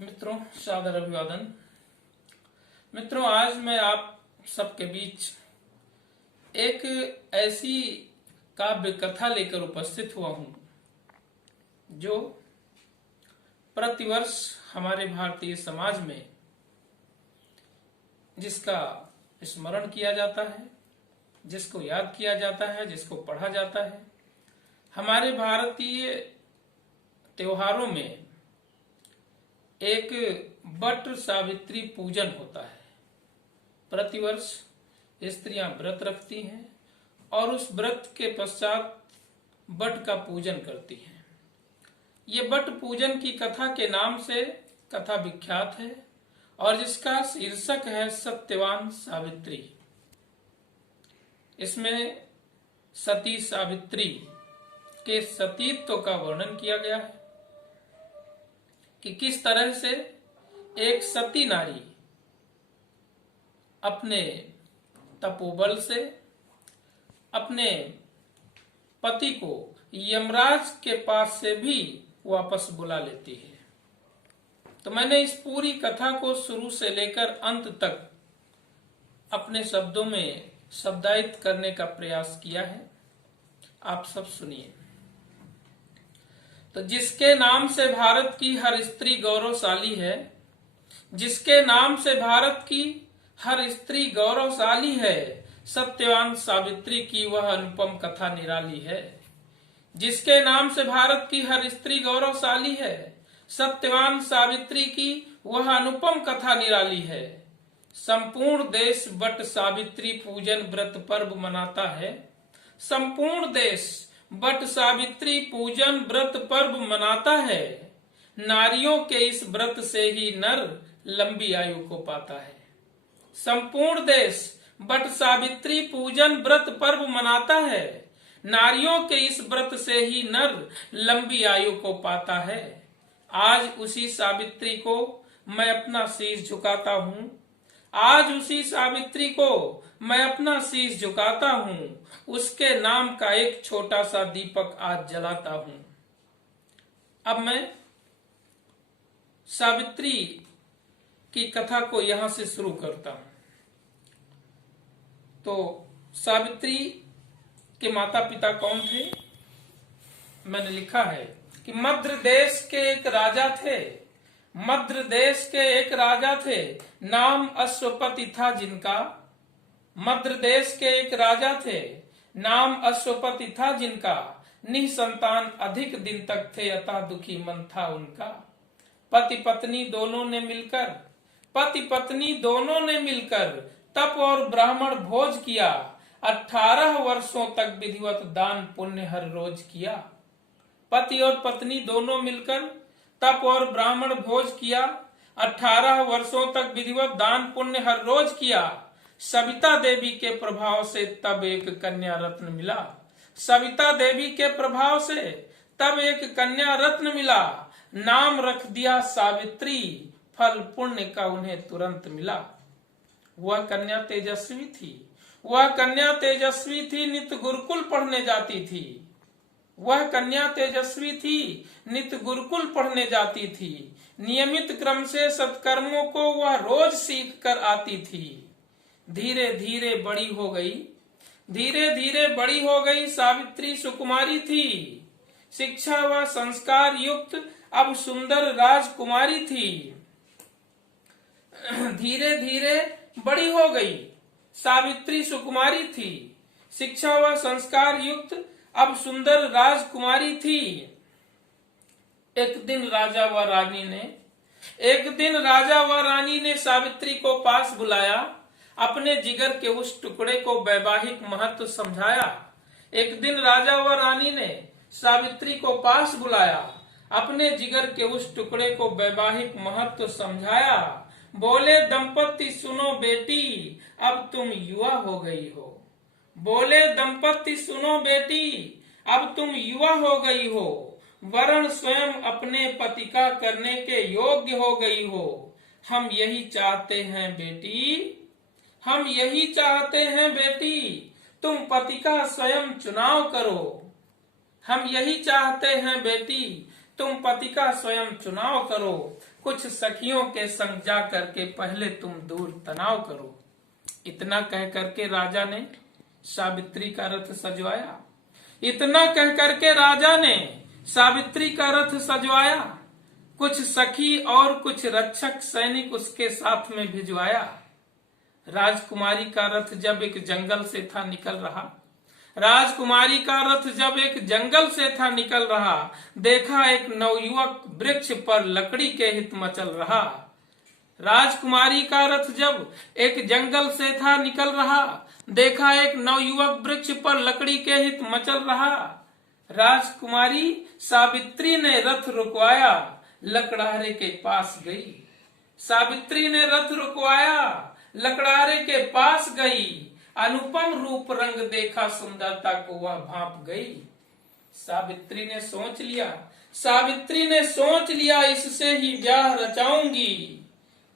मित्रों, सादर अभिवादन। मित्रों, आज मैं आप सबके बीच एक ऐसी काव्य कथा लेकर उपस्थित हुआ हूं जो प्रतिवर्ष हमारे भारतीय समाज में जिसका स्मरण किया जाता है, जिसको याद किया जाता है, जिसको पढ़ा जाता है। हमारे भारतीय त्योहारों में एक वट सावित्री पूजन होता है। प्रतिवर्ष स्त्रियां व्रत रखती हैं और उस व्रत के पश्चात वट का पूजन करती हैं। ये वट पूजन की कथा के नाम से कथा विख्यात है और जिसका शीर्षक है सत्यवान सावित्री। इसमें सती सावित्री के सतीत्व का वर्णन किया गया है कि किस तरह से एक सती नारी अपने तपोबल से अपने पति को यमराज के पास से भी वापस बुला लेती है। तो मैंने इस पूरी कथा को शुरू से लेकर अंत तक अपने शब्दों में शब्दायित करने का प्रयास किया है। आप सब सुनिए। तो जिसके नाम से भारत की हर स्त्री गौरवशाली है, जिसके नाम से भारत की हर स्त्री गौरवशाली है, सत्यवान सावित्री की वह अनुपम कथा निराली है। जिसके नाम से भारत की हर स्त्री गौरवशाली है, सत्यवान सावित्री की वह अनुपम कथा निराली है। संपूर्ण देश वट सावित्री पूजन व्रत पर्व मनाता है। संपूर्ण देश वट सावित्री पूजन व्रत पर्व मनाता है। नारियों के इस व्रत से ही नर लंबी आयु को पाता है। संपूर्ण देश वट सावित्री पूजन व्रत पर्व मनाता है। नारियों के इस व्रत से ही नर लंबी आयु को पाता है। आज उसी सावित्री को मैं अपना शीश झुकाता हूँ। आज उसी सावित्री को मैं अपना शीश झुकाता हूँ। उसके नाम का एक छोटा सा दीपक आज जलाता हूँ। अब मैं सावित्री की कथा को यहां से शुरू करता हूं। तो सावित्री के माता पिता कौन थे? मैंने लिखा है कि मद्र देश के एक राजा थे। मद्र देश के एक राजा थे, नाम अश्वपति था जिनका। मद्र देश के एक राजा थे, नाम अश्वपति था जिनका। निसंतान अधिक दिन तक थे, अतः दुखी मन था उनका। पति पत्नी दोनों ने मिलकर तप और ब्राह्मण भोज किया। 18 वर्षों तक विधिवत दान पुण्य हर रोज किया। पति और पत्नी दोनों मिलकर तप और ब्राह्मण भोज किया। 18 वर्षों तक विधिवत दान पुण्य हर रोज किया। सविता देवी के प्रभाव से तब एक कन्या रत्न मिला। सविता देवी के प्रभाव से तब एक कन्या रत्न मिला। नाम रख दिया सावित्री, फल पुण्य का उन्हें तुरंत मिला। वह कन्या तेजस्वी थी। वह कन्या तेजस्वी थी, नित्य गुरुकुल पढ़ने जाती थी। वह कन्या तेजस्वी थी, नित्य गुरुकुल पढ़ने जाती थी। नियमित क्रम से सत्कर्मों को वह रोज सीख कर आती थी। धीरे धीरे बड़ी हो गई। धीरे धीरे बड़ी हो गई। सावित्री सुकुमारी थी। शिक्षा व संस्कार युक्त अब सुंदर राजकुमारी थी। धीरे धीरे बड़ी हो गई। सावित्री सुकुमारी थी। शिक्षा व संस्कार युक्त अब सुंदर राजकुमारी थी। एक दिन राजा व रानी ने सावित्री को पास बुलाया। अपने जिगर के उस टुकड़े को वैवाहिक महत्व समझाया। एक दिन राजा व रानी ने सावित्री को पास बुलाया। अपने जिगर के उस टुकड़े को वैवाहिक महत्व समझाया। बोले दंपति सुनो बेटी, अब तुम युवा हो गई हो। बोले दंपति सुनो बेटी, अब तुम युवा हो गई हो। वरण स्वयं अपने पति का करने के योग्य हो गई हो। हम यही चाहते हैं बेटी, हम यही चाहते हैं बेटी, तुम पति का स्वयं चुनाव करो। हम यही चाहते हैं बेटी, तुम पति का स्वयं चुनाव करो, कुछ सखियों के संग जा करके पहले तुम दूर तनाव करो। इतना कह करके राजा ने सावित्री का रथ सजवाया। इतना कह करके राजा ने सावित्री का रथ सजवाया। कुछ सखी और कुछ रक्षक सैनिक उसके साथ में भिजवाया। राजकुमारी का रथ जब एक जंगल से था निकल रहा, राजकुमारी का रथ जब एक जंगल से था निकल रहा, देखा एक नवयुवक वृक्ष पर लकड़ी के हित मचल रहा। राजकुमारी का रथ जब एक जंगल से था निकल रहा, देखा एक नवयुवक वृक्ष पर लकड़ी के हित मचल रहा। राजकुमारी सावित्री ने रथ रुकवाया, लकड़हारे के पास गई। सावित्री ने रथ रुकवाया, लकड़हारे के पास गई। अनुपम रूप रंग देखा, सुंदरता को वह भांप गई। सावित्री ने सोच लिया, सावित्री ने सोच लिया, इससे ही ब्याह रचाऊंगी।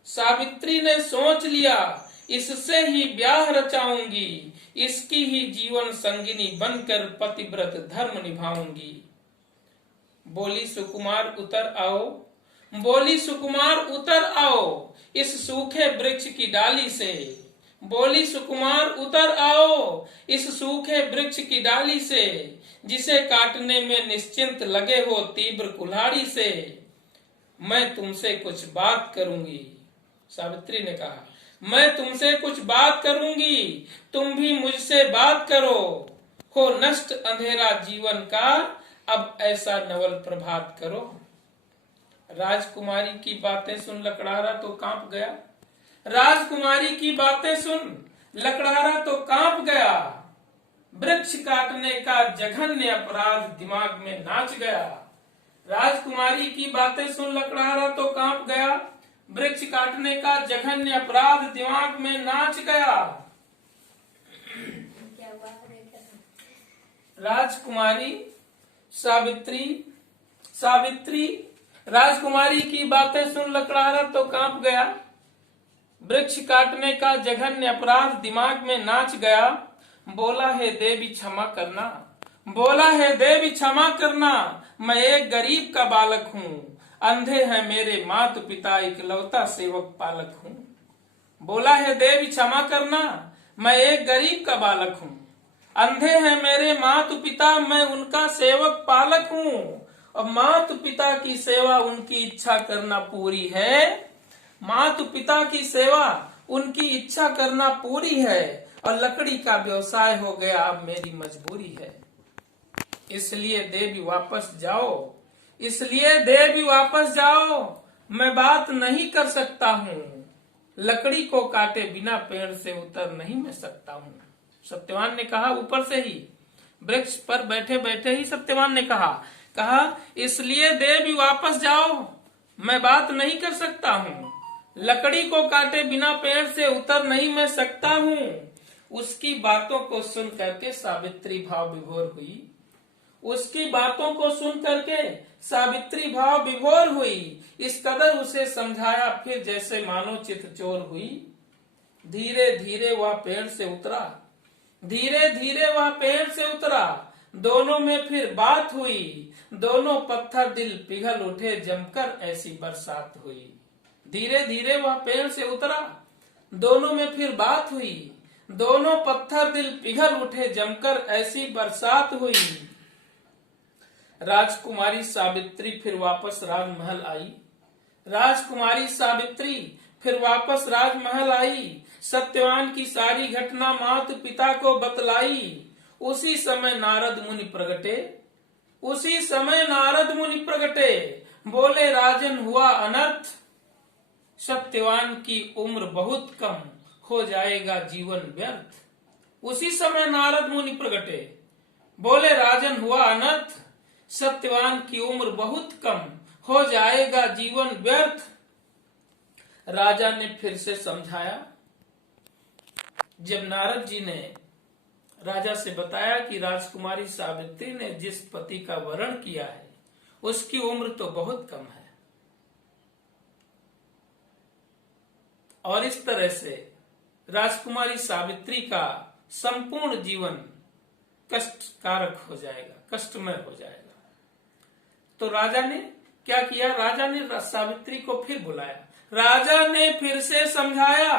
सावित्री ने सोच लिया, इससे ही ब्याह रचाऊंगी। इसकी ही जीवन संगिनी बनकर पतिव्रत धर्म निभाऊंगी। बोली सुकुमार उतर आओ, बोली सुकुमार उतर आओ, इस सूखे वृक्ष की डाली से। बोली सुकुमार उतर आओ, इस सूखे वृक्ष की डाली से, जिसे काटने में निश्चिंत लगे हो तीव्र कुल्हाड़ी से। मैं तुमसे कुछ बात करूंगी। सावित्री ने कहा, मैं तुमसे कुछ बात करूंगी, तुम भी मुझसे बात करो। हो नष्ट अंधेरा जीवन का, अब ऐसा नवल प्रभात करो। राजकुमारी की बातें सुन लकड़हारा तो कांप गया। राजकुमारी की बातें सुन लकड़हारा तो कांप गया। वृक्ष काटने का जघन्य अपराध दिमाग में नाच गया। राजकुमारी की बातें सुन लकड़हारा तो कांप गया। वृक्ष काटने का जघन्य अपराध दिमाग में नाच गया। राजकुमारी सावित्री राजकुमारी की बातें सुन लकड़हारा तो कांप गया। वृक्ष काटने का जघन्य अपराध दिमाग में नाच गया। बोला है देवी क्षमा करना, बोला है देवी क्षमा करना, मैं एक गरीब का बालक हूँ। अंधे हैं मेरे माता पिता, इकलौता सेवक पालक हूँ। बोला है देवी क्षमा करना, मैं एक गरीब का बालक हूँ। अंधे हैं मेरे माता पिता, मैं उनका सेवक पालक हूँ। और माता पिता की सेवा उनकी इच्छा करना पूरी है। माता पिता की सेवा उनकी इच्छा करना पूरी है। और लकड़ी का व्यवसाय हो गया, अब मेरी मजबूरी है। इसलिए देवी वापस जाओ, इसलिए देवी वापस जाओ, मैं बात नहीं कर सकता हूँ। लकड़ी को काटे बिना पेड़ से उतर नहीं मैं सकता हूँ। सत्यवान ने कहा, ऊपर से ही वृक्ष पर बैठे बैठे ही सत्यवान ने कहा इसलिए देवी वापस जाओ, मैं बात नहीं कर सकता हूँ। लकड़ी को काटे बिना पेड़ से उतर नहीं मैं सकता हूँ। उसकी बातों को सुन करके सावित्री भाव विभोर हुई। उसकी बातों को सुन करके सावित्री भाव विभोर हुई। इस कदर उसे समझाया, फिर जैसे मानो चित चोर हुई। धीरे धीरे वह पेड़ से उतरा, धीरे धीरे वह पेड़ से उतरा। दोनों में फिर बात हुई, दोनों पत्थर दिल पिघल उठे, जमकर ऐसी बरसात हुई। धीरे धीरे वह पेड़ से उतरा, दोनों में फिर बात हुई, दोनों पत्थर दिल पिघल उठे, जमकर ऐसी बरसात हुई। राजकुमारी सावित्री फिर वापस राजमहल आई। राजकुमारी सावित्री फिर वापस राजमहल आई। सत्यवान की सारी घटना माता पिता को बतलाई। उसी समय नारद मुनि प्रगटे, उसी समय नारद मुनि प्रगटे। बोले राजन हुआ अनर्थ, सत्यवान की उम्र बहुत कम, हो जाएगा जीवन व्यर्थ। उसी समय नारद मुनि प्रगटे, बोले राजन हुआ अनर्थ, सत्यवान की उम्र बहुत कम, हो जाएगा जीवन व्यर्थ। राजा ने फिर से समझाया। जब नारद जी ने राजा से बताया कि राजकुमारी सावित्री ने जिस पति का वरण किया है उसकी उम्र तो बहुत कम है, और इस तरह से राजकुमारी सावित्री का संपूर्ण जीवन कष्टकारक हो जाएगा, कष्टमय हो जाएगा। तो राजा ने क्या किया, राजा ने सावित्री को फिर बुलाया, राजा ने फिर से समझाया,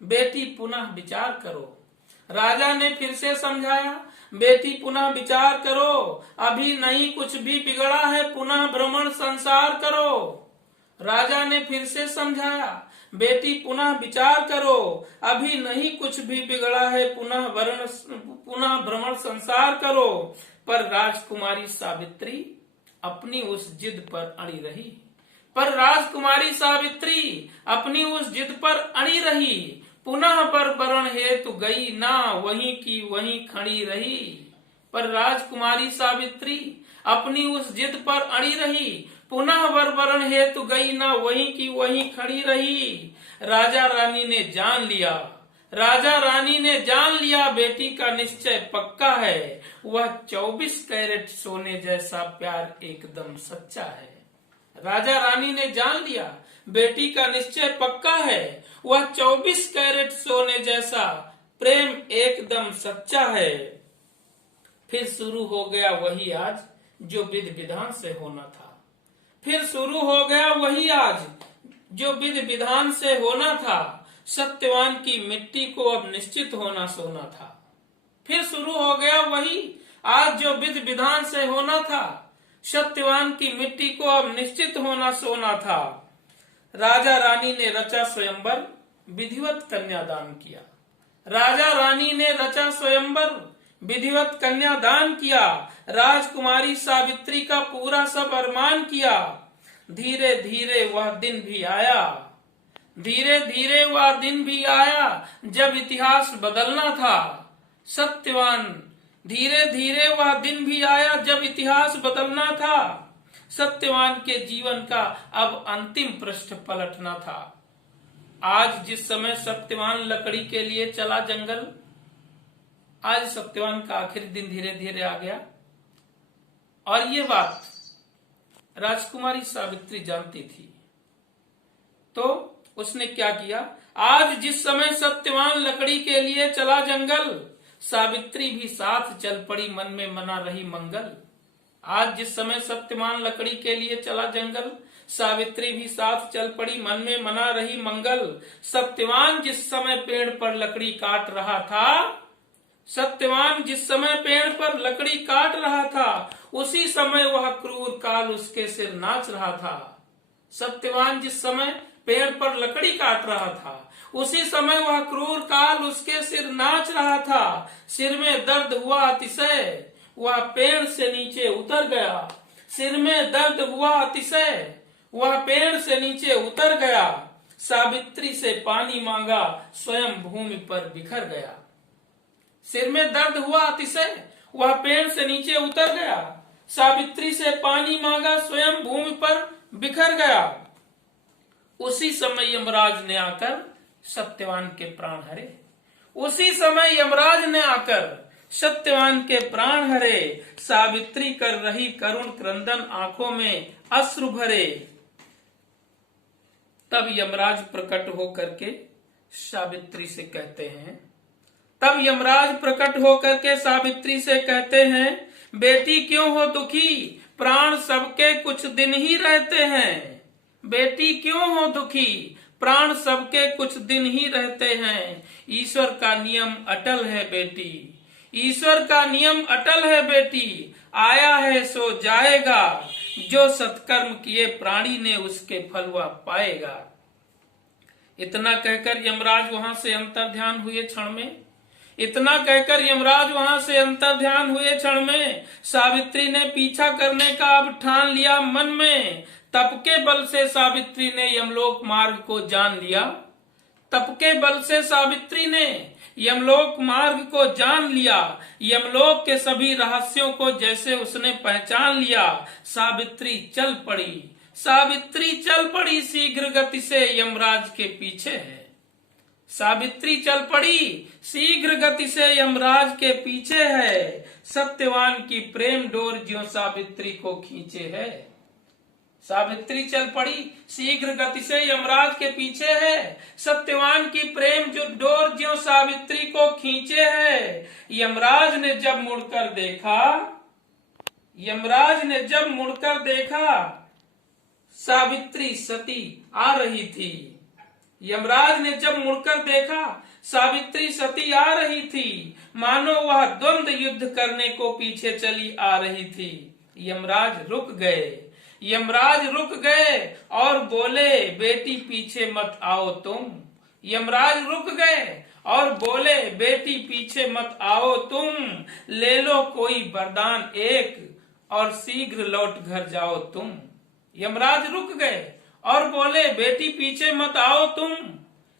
बेटी पुनः विचार करो। राजा ने फिर से समझाया, बेटी पुनः विचार करो, अभी नहीं कुछ भी बिगड़ा है, पुनः भ्रमण संसार करो। राजा ने फिर से समझाया, बेटी पुनः विचार करो, अभी नहीं कुछ भी बिगड़ा है, पुनः भ्रमण संसार करो। पर राजकुमारी सावित्री अपनी उस जिद पर अड़ी रही, पर राजकुमारी सावित्री अपनी उस जिद पर अड़ी रही, पुनः पर वरण हेतु गई ना, वहीं की वहीं खड़ी रही। पर राजकुमारी सावित्री अपनी उस जिद पर अड़ी रही, पुनः वरण हेतु गई ना, वहीं की वहीं खड़ी रही। राजा रानी ने जान लिया, राजा रानी ने जान लिया, बेटी का निश्चय पक्का है, वह 24 कैरेट सोने जैसा प्यार एकदम सच्चा है। राजा रानी ने जान लिया, बेटी का निश्चय पक्का है, वह 24 कैरेट सोने जैसा प्रेम एकदम सच्चा है। फिर शुरू हो गया वही आज जो विधि विधान से होना था, फिर शुरू हो गया वही आज जो विधि विधान से होना था, सत्यवान की मिट्टी को अब निश्चित होना सोना था। फिर शुरू हो गया वही आज जो विधि विधान से होना था, सत्यवान की मिट्टी को अब निश्चित होना सोना था। राजा रानी ने रचा स्वयंवर, विधिवत कन्यादान किया। राजा रानी ने रचा स्वयंवर, विधिवत कन्यादान किया। राजकुमारी सावित्री का पूरा सब अरमान किया। धीरे धीरे वह दिन भी आया, धीरे धीरे वह दिन भी आया जब इतिहास बदलना था। सत्यवान, धीरे धीरे वह दिन भी आया जब इतिहास बदलना था। सत्यवान के जीवन का अब अंतिम पृष्ठ पलटना था। आज जिस समय सत्यवान लकड़ी के लिए चला जंगल, आज सत्यवान का आखिरी दिन धीरे धीरे आ गया। और ये बात राजकुमारी सावित्री जानती थी, तो उसने क्या किया, आज जिस समय सत्यवान लकड़ी के लिए चला जंगल, सावित्री भी साथ चल पड़ी, मन में मना रही मंगल। आज जिस समय सत्यवान लकड़ी के लिए चला जंगल, सावित्री भी साथ चल पड़ी, मन में मना रही मंगल। सत्यवान जिस समय पेड़ पर लकड़ी काट रहा था, सत्यवान जिस समय पेड़ पर लकड़ी काट रहा था, उसी समय वह क्रूर काल उसके सिर नाच रहा था। सत्यवान जिस समय पेड़ पर लकड़ी काट रहा था, उसी समय वह क्रूर काल उसके सिर नाच रहा था। सिर में दर्द हुआ अतिशय, वह पेड़ से नीचे उतर गया। सिर में दर्द हुआ अतिशय, वह पेड़ से नीचे उतर गया। सावित्री से पानी मांगा, स्वयं भूमि पर बिखर गया। सिर में दर्द हुआ अतिशय, वह पेड़ से नीचे उतर गया। सावित्री से पानी मांगा, स्वयं भूमि पर बिखर गया। उसी समय यमराज ने आकर सत्यवान के प्राण हरे। उसी समय यमराज ने आकर सत्यवान के प्राण हरे। सावित्री कर रही करुण क्रंदन, आंखों में अश्रु भरे। तब यमराज प्रकट होकर के सावित्री से कहते हैं, तब यमराज प्रकट होकर के सावित्री से कहते हैं, बेटी क्यों हो दुखी, प्राण सबके कुछ दिन ही रहते हैं। बेटी क्यों हो दुखी, प्राण सबके कुछ दिन ही रहते हैं। ईश्वर का नियम अटल है बेटी, ईश्वर का नियम अटल है बेटी। आया है सो जाएगा, जो सत्कर्म किए प्राणी ने उसके फल वह पाएगा। इतना कहकर यमराज वहां से अंतर्ध्यान हुए क्षण में, इतना कहकर यमराज वहां से अंतर्ध्यान हुए क्षण में। सावित्री ने पीछा करने का अब ठान लिया मन में। तप के बल से सावित्री ने यमलोक मार्ग को जान लिया। तप के बल से सावित्री ने यमलोक मार्ग को जान लिया। यमलोक के सभी रहस्यों को जैसे उसने पहचान लिया। सावित्री चल पड़ी, सावित्री चल पड़ी, शीघ्र गति से यमराज के पीछे है। सावित्री चल पड़ी, शीघ्र गति से यमराज के पीछे है। सत्यवान की प्रेम डोर ज्यों सावित्री को खींचे है। सावित्री चल पड़ी, शीघ्र गति से यमराज के पीछे है। सत्यवान की प्रेम जो डोर ज्यों सावित्री को खींचे है। यमराज ने जब मुड़कर देखा, यमराज ने जब मुड़कर देखा सावित्री सती आ रही थी। यमराज ने जब मुड़कर देखा सावित्री सती आ रही थी, मानो वह द्वंद्व युद्ध करने को पीछे चली आ रही थी। यमराज रुक गए। यमराज रुक गए और बोले, बेटी पीछे मत आओ तुम। यमराज रुक गए और बोले, बेटी पीछे मत आओ तुम। ले लो कोई वरदान एक और शीघ्र लौट घर जाओ तुम। यमराज रुक गए और बोले, बेटी पीछे मत आओ तुम।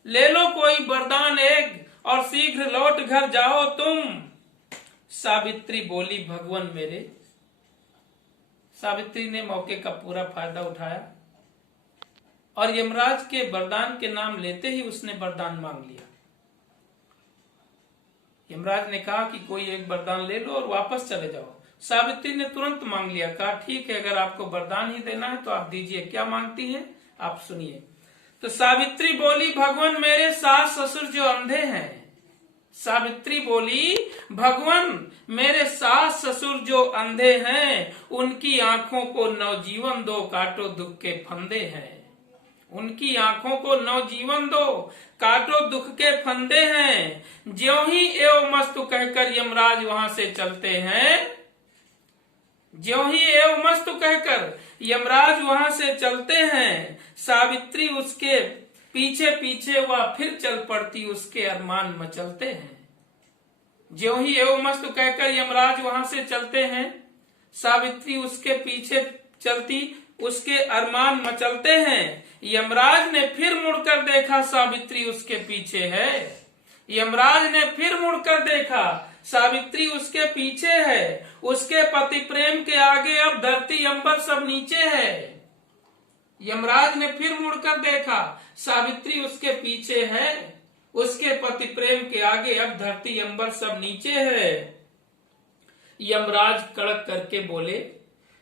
ले लो कोई वरदान एक और शीघ्र लौट घर जाओ तुम। सावित्री बोली, भगवान मेरे। सावित्री ने मौके का पूरा फायदा उठाया और यमराज के वरदान के नाम लेते ही उसने वरदान मांग लिया। यमराज ने कहा कि कोई एक वरदान ले लो और वापस चले जाओ। सावित्री ने तुरंत मांग लिया। कहा, ठीक है, अगर आपको वरदान ही देना है तो आप दीजिए। क्या मांगती हैं आप सुनिए। तो सावित्री बोली, भगवान मेरे सास ससुर जो अंधे हैं। सावित्री बोली, भगवान मेरे सास ससुर जो अंधे हैं, उनकी आंखों को नवजीवन दो, काटो दुख के फंदे हैं। उनकी आंखों को नवजीवन दो, काटो दुख के फंदे हैं। ज्यों ही एवं मस्तु कहकर यमराज वहां से चलते हैं, ज्यों ही एवं मस्तु कहकर यमराज वहां से चलते हैं, सावित्री उसके पीछे पीछे वह फिर चल पड़ती, उसके अरमान मचलते हैं। ज्यों ही एवं मस्तु कहकर यमराज वहां से चलते हैं, सावित्री उसके पीछे चलती, उसके अरमान मचलते हैं। यमराज ने फिर मुड़कर देखा, सावित्री उसके पीछे है। यमराज ने फिर मुड़कर देखा, सावित्री उसके पीछे है। उसके पति प्रेम के आगे अब धरती अंबर सब नीचे है। यमराज ने फिर मुड़कर देखा, सावित्री उसके पीछे है। उसके पति प्रेम के आगे अब धरती अंबर सब नीचे है। यमराज कड़क करके बोले,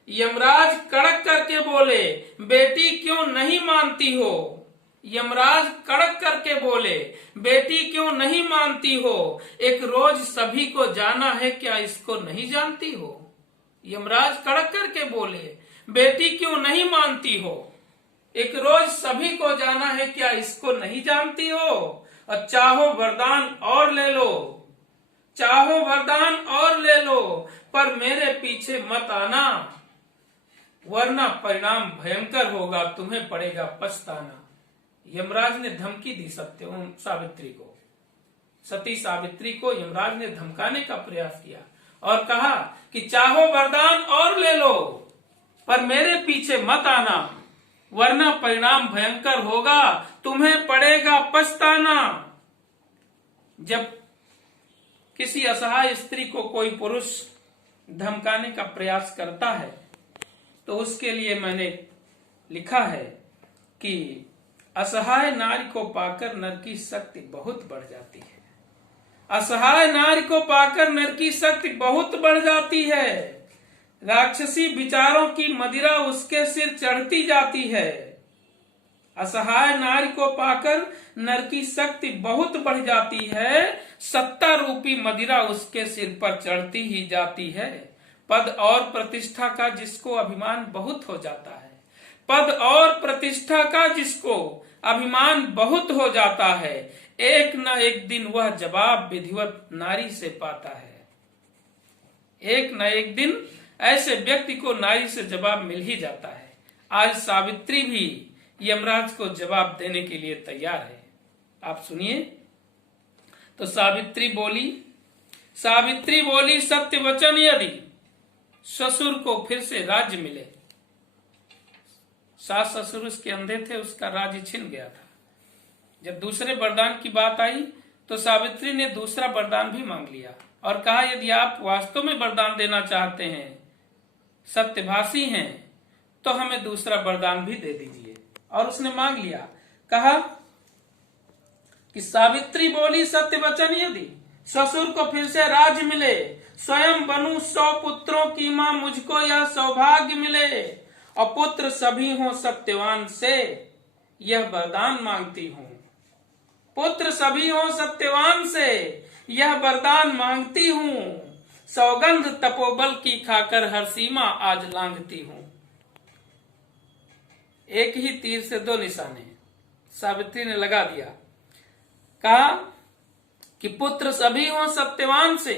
यमराज कड़क करके बोले, बेटी क्यों नहीं मानती हो। यमराज कड़क करके बोले, बेटी क्यों नहीं मानती हो। एक रोज सभी को जाना है, क्या इसको नहीं जानती हो। यमराज कड़क करके बोले, बेटी क्यों नहीं मानती हो। एक रोज सभी को जाना है, क्या इसको नहीं जानती हो। और चाहो वरदान और ले लो, चाहो वरदान और ले लो, पर मेरे पीछे मत आना, वरना परिणाम भयंकर होगा, तुम्हें पड़ेगा पछताना। यमराज ने धमकी दी सावित्री को। सती सावित्री को यमराज ने धमकाने का प्रयास किया और कहा कि चाहो वरदान और ले लो, पर मेरे पीछे मत आना, वरना परिणाम भयंकर होगा, तुम्हें पड़ेगा पछताना। जब किसी असहाय स्त्री को कोई पुरुष धमकाने का प्रयास करता है तो उसके लिए मैंने लिखा है कि असहाय नारी को पाकर नर की शक्ति बहुत बढ़ जाती है। असहाय नारी को पाकर नर की शक्ति बहुत बढ़ जाती है। राक्षसी विचारों की मदिरा उसके सिर चढ़ती जाती है। असहाय नारी को पाकर नर की शक्ति बहुत बढ़ जाती है। सत्ता रूपी मदिरा उसके सिर पर चढ़ती ही जाती है। पद और प्रतिष्ठा का जिसको अभिमान बहुत हो जाता है, पद और प्रतिष्ठा का जिसको अभिमान बहुत हो जाता है, एक न एक दिन वह जवाब विधिवत नारी से पाता है। एक न एक दिन ऐसे व्यक्ति को नारी से जवाब मिल ही जाता है। आज सावित्री भी यमराज को जवाब देने के लिए तैयार है। आप सुनिए। तो सावित्री बोली, सत्य वचन यदि ससुर को फिर से राज्य मिले। सास ससुर उसके अंधे थे, उसका राज्य छिन गया था। जब दूसरे वरदान की बात आई तो सावित्री ने दूसरा वरदान भी मांग लिया और कहा, यदि आप वास्तव में वरदान देना चाहते हैं, सत्यभाषी हैं, तो हमें दूसरा वरदान भी दे दीजिए। और उसने मांग लिया। कहा कि सावित्री बोली, सत्य वचन यदि ससुर को फिर से राज्य मिले, स्वयं बनूं 100 पुत्रों की मां, मुझको यह सौभाग्य मिले, और पुत्र सभी हों सत्यवान से, यह वरदान मांगती हूँ। पुत्र सभी हों सत्यवान से, यह वरदान मांगती हूँ। सौगंध तपोबल की खाकर हर सीमा आज लांघती हूं। एक ही तीर से दो निशाने सावित्री ने लगा दिया। कहा कि पुत्र सभी हो सत्यवान से,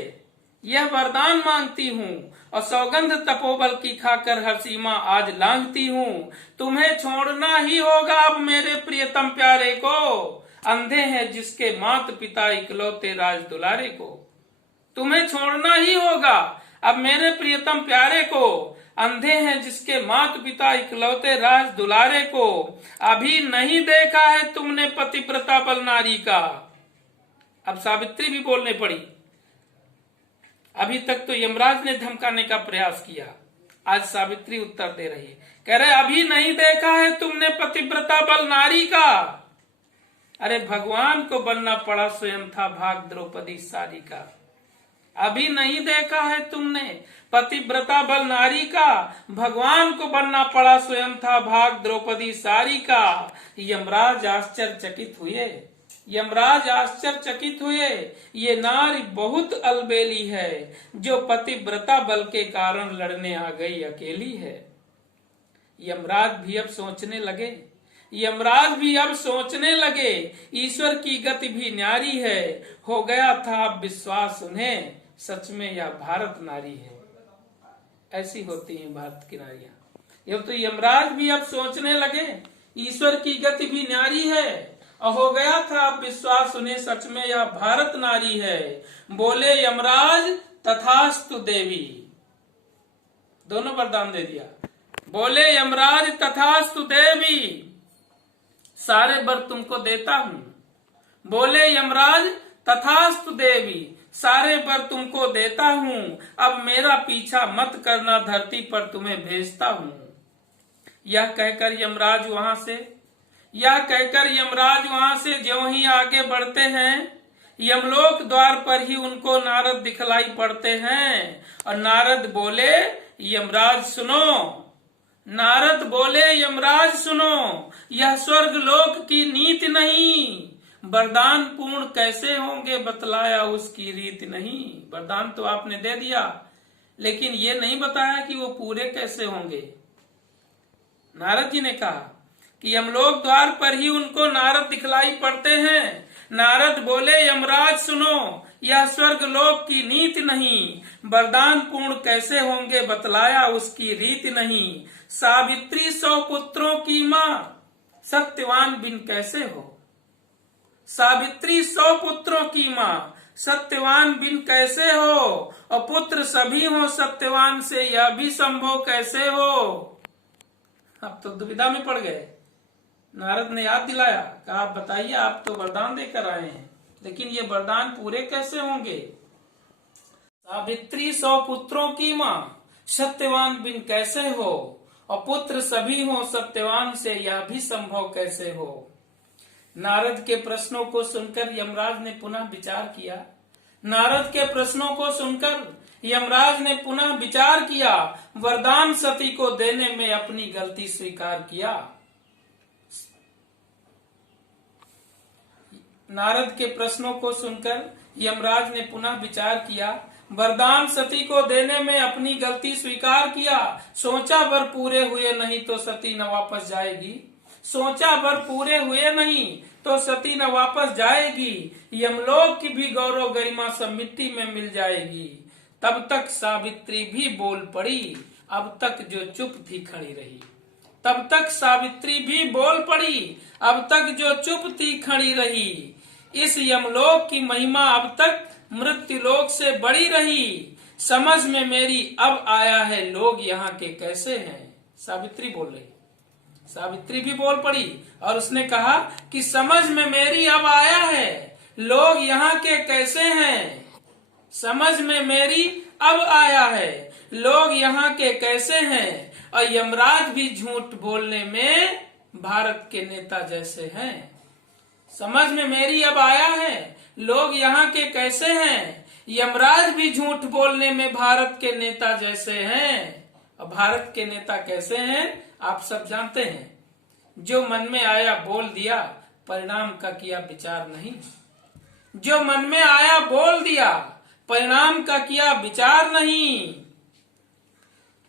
यह वरदान मांगती हूँ, और सौगंध तपोबल की खाकर हर सीमा आज लांघती हूँ। तुम्हें छोड़ना ही होगा अब मेरे प्रियतम प्यारे को, अंधे हैं जिसके मात पिता इकलौते राज दुलारे को। तुम्हें छोड़ना ही होगा अब मेरे प्रियतम प्यारे को, अंधे हैं जिसके मात पिता इकलौते राज दुलारे को। अभी नहीं देखा है तुमने पतिव्रता बल नारी का। अब सावित्री भी बोलने पड़ी। अभी तक तो यमराज ने धमकाने का प्रयास किया, आज सावित्री उत्तर दे रही है। कह रहे अभी नहीं देखा है तुमने पतिव्रता बल नारी का। अरे भगवान को बनना पड़ा स्वयं था भाग द्रौपदी सारी का। अभी नहीं देखा है तुमने पतिव्रता बल नारी का, भगवान को बनना पड़ा स्वयं था भाग द्रौपदी सारी का। यमराज आश्चर्यचकित हुए, यमराज आश्चर्यचकित हुए। ये नारी बहुत अलबेली है, जो पतिव्रता बल के कारण लड़ने आ गई अकेली है। यमराज भी अब सोचने लगे, यमराज भी अब सोचने लगे, ईश्वर की गति भी न्यारी है। हो गया था अब विश्वास उन्हें, सच में यह भारत नारी है। ऐसी होती है भारत की नारियां। ये तो यमराज भी अब सोचने लगे, ईश्वर की गति भी न्यारी है, और हो गया था अब विश्वास उन्हें, सच में यह भारत नारी है। बोले यमराज तथास्तु देवी, दोनों वरदान दे दिया। बोले यमराज तथास्तु देवी, सारे वर तुमको देता हूं। बोले यमराज तथास्तु देवी, सारे वर तुमको देता हूं। अब मेरा पीछा मत करना, धरती पर तुम्हें भेजता हूं। यह कहकर यमराज वहां से ज्यों ही आगे बढ़ते हैं, यमलोक द्वार पर ही उनको नारद दिखलाई पड़ते हैं। और नारद बोले यमराज सुनो, नारद बोले यमराज सुनो, यह स्वर्ग लोक की नीति नहीं, वरदान पूर्ण कैसे होंगे बतलाया उसकी रीति नहीं। वरदान तो आपने दे दिया, लेकिन ये नहीं बताया कि वो पूरे कैसे होंगे। नारद जी ने कहा कि यमलोक द्वार पर ही उनको नारद दिखलाई पड़ते हैं। नारद बोले यमराज सुनो, यह स्वर्ग लोक की नीति नहीं, वरदान पूर्ण कैसे होंगे बतलाया उसकी रीति नहीं। सावित्री 100 पुत्रों की माँ, सत्यवान बिन कैसे हो। सावित्री 100 पुत्रों की माँ, सत्यवान बिन कैसे हो, और पुत्र सभी हो सत्यवान से, यह भी संभव कैसे हो। अब तो दुविधा में पड़ गए। नारद ने याद दिलाया, कहा आप बताइए, आप तो वरदान देकर आए हैं, लेकिन ये वरदान पूरे कैसे होंगे। सावित्री 100 पुत्रों की माँ, सत्यवान बिन कैसे हो, और पुत्र सभी हो सत्यवान से, यह भी संभव कैसे हो। नारद के प्रश्नों को सुनकर यमराज ने पुनः विचार किया। नारद के प्रश्नों को सुनकर यमराज ने पुनः विचार किया, वरदान सती को देने में अपनी गलती स्वीकार किया। नारद के प्रश्नों को सुनकर यमराज ने पुनः विचार किया, वरदान सती को देने में अपनी गलती स्वीकार किया। सोचा वर पूरे हुए नहीं तो सती न वापस जाएगी, सोचा वर पूरे हुए नहीं तो सती न वापस जाएगी। यमलोक की भी गौरव गरिमा सब मिट्टी में मिल जाएगी। तब तक सावित्री भी बोल पड़ी, अब तक जो चुप थी खड़ी रही। तब तक सावित्री भी बोल पड़ी, अब तक जो चुप थी खड़ी रही। इस यमलोक की महिमा अब तक मृत्युलोक से बड़ी रही। समझ में मेरी अब आया है लोग यहाँ के कैसे हैं। सावित्री बोल रही, सावित्री भी बोल पड़ी और उसने कहा कि समझ में मेरी अब आया है लोग यहाँ के कैसे हैं। समझ में मेरी अब आया है लोग यहाँ के कैसे हैं। और यमराज भी झूठ बोलने में भारत के नेता जैसे हैं। समझ में मेरी अब आया है लोग यहाँ के कैसे हैं। यमराज भी झूठ बोलने में भारत के नेता जैसे हैं। और भारत के नेता कैसे हैं आप सब जानते हैं। जो मन में आया बोल दिया, परिणाम का किया विचार नहीं। जो मन में आया बोल दिया, परिणाम का किया विचार नहीं।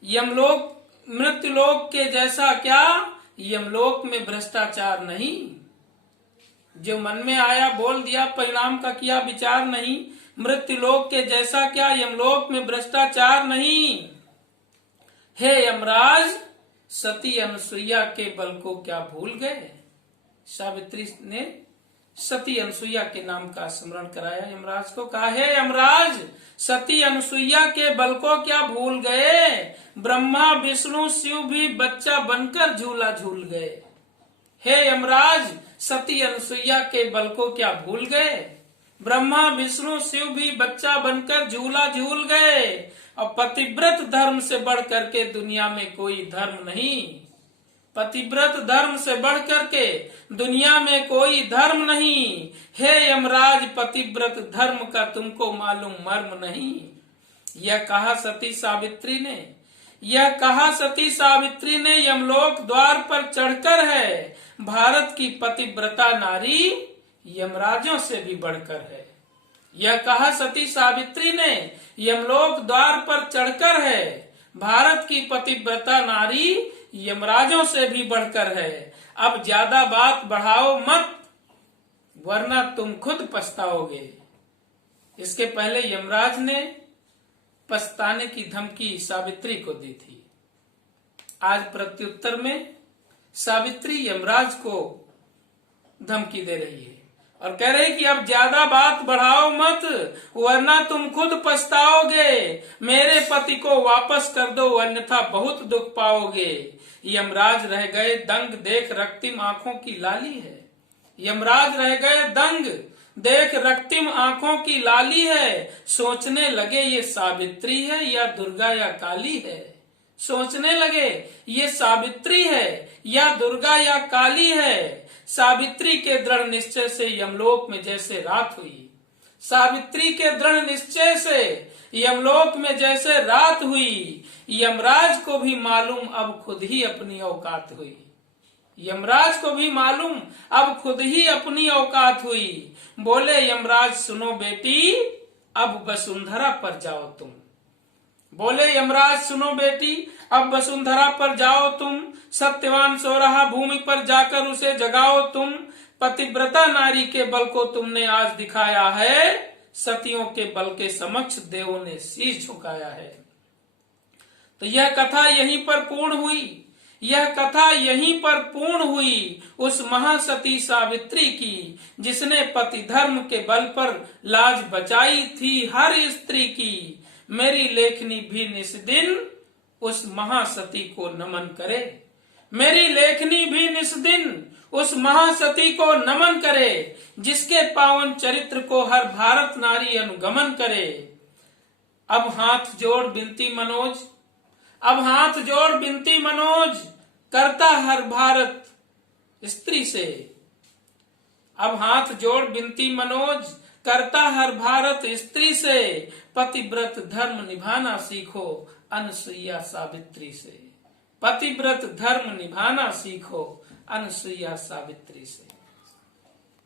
यमलोक मृत्युलोक के जैसा क्या, यमलोक में भ्रष्टाचार नहीं। जो मन में आया बोल दिया, परिणाम का किया विचार नहीं। मृत्युलोक के जैसा क्या, यमलोक में भ्रष्टाचार नहीं। हे यमराज, सती अनुसुईया के बल को क्या भूल गए। सावित्री ने सती अनुसुईया के नाम का स्मरण कराया यमराज को। कहा, हे यमराज, सती अनुसुईया के बल को क्या भूल गए। ब्रह्मा विष्णु शिव भी बच्चा बनकर झूला झूल गए। हे यमराज, सती अनुसुईया के बल को क्या भूल गए। ब्रह्मा विष्णु शिव भी बच्चा बनकर झूला झूल गए। और पतिव्रत धर्म से बढ़ करके दुनिया में कोई धर्म नहीं। पतिव्रत धर्म से बढ़ करके दुनिया में कोई धर्म नहीं। हे यमराज, पतिव्रत धर्म का तुमको मालूम मर्म नहीं। यह कहा सती सावित्री ने, यह कहा सती सावित्री ने यमलोक द्वार पर चढ़कर है। भारत की पतिव्रता नारी यमराजों से भी बढ़कर है। यह कहा सती सावित्री ने यमलोक द्वार पर चढ़कर है। भारत की पतिव्रता नारी यमराजों से भी बढ़कर है। अब ज्यादा बात बढ़ाओ मत, वरना तुम खुद पछताओगे। इसके पहले यमराज ने पछताने की धमकी सावित्री को दी थी। आज प्रत्युत्तर में सावित्री यमराज को धमकी दे रही है और कह रही कि अब ज्यादा बात बढ़ाओ मत, वरना तुम खुद पछताओगे। मेरे पति को वापस कर दो, अन्यथा बहुत दुख पाओगे। यमराज रह गए दंग, देख रक्तिम आंखों की लाली है। यमराज रह गए दंग, देख रक्तिम आंखों की लाली है। सोचने लगे ये सावित्री है या दुर्गा या काली है। सोचने लगे ये सावित्री है या दुर्गा या काली है। सावित्री के दृढ़ निश्चय से यमलोक में जैसे रात हुई। सावित्री के दृढ़ निश्चय से यमलोक में जैसे रात हुई। यमराज को भी मालूम अब खुद ही अपनी औकात हुई। यमराज को भी मालूम अब खुद ही अपनी औकात हुई। बोले यमराज, सुनो बेटी, अब वसुंधरा पर जाओ तुम। बोले यमराज, सुनो बेटी, अब वसुंधरा पर जाओ तुम। सत्यवान सो रहा भूमि पर जाकर उसे जगाओ तुम। पतिव्रता नारी के बल को तुमने आज दिखाया है। सतियों के बल के समक्ष देवों ने शीश झुकाया है। तो यह कथा यहीं पर पूर्ण हुई। यह कथा यहीं पर पूर्ण हुई उस महासती सावित्री की, जिसने पति धर्म के बल पर लाज बचाई थी हर स्त्री की। मेरी लेखनी भी निस्दिन उस महासती को नमन करे। मेरी लेखनी भी निस्दिन उस महासती को नमन करे, जिसके पावन चरित्र को हर भारत नारी अनुगमन करे। अब हाथ जोड़ बिनती मनोज, अब हाथ जोड़ बिनती मनोज, करता हर भारत स्त्री से। अब हाथ जोड़ बिनती मनोज, करता हर भारत स्त्री से। पतिव्रत धर्म निभाना सीखो अनुसुईया सावित्री से। पतिव्रत धर्म निभाना सीखो अनुसुईया सावित्री से।